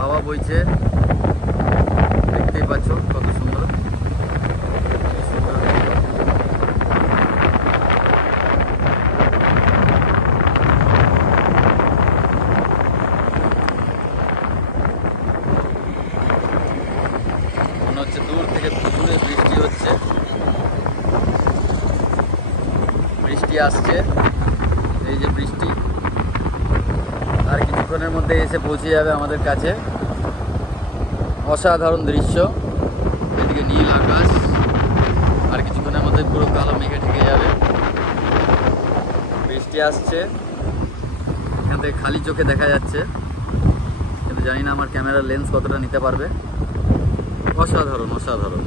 হাওয়া বইছে, দেখতেই পাচ্ছ কত সুন্দর। মনে হচ্ছে দূর থেকে দূরে বৃষ্টি হচ্ছে, বৃষ্টি আসছে, এই যে বৃষ্টি আর কিছুক্ষণের মধ্যে এসে পৌঁছে যাবে আমাদের কাছে। অসাধারণ দৃশ্য, এদিকে নীল আকাশ, আর কিছুক্ষণের মধ্যে পুরো কালো মেঘে ঢেকে যাবে। বৃষ্টি আসছে, এখান থেকে খালি চোখে দেখা যাচ্ছে, কিন্তু জানি না আমার ক্যামেরার লেন্স কতটা নিতে পারবে। অসাধারণ অসাধারণ।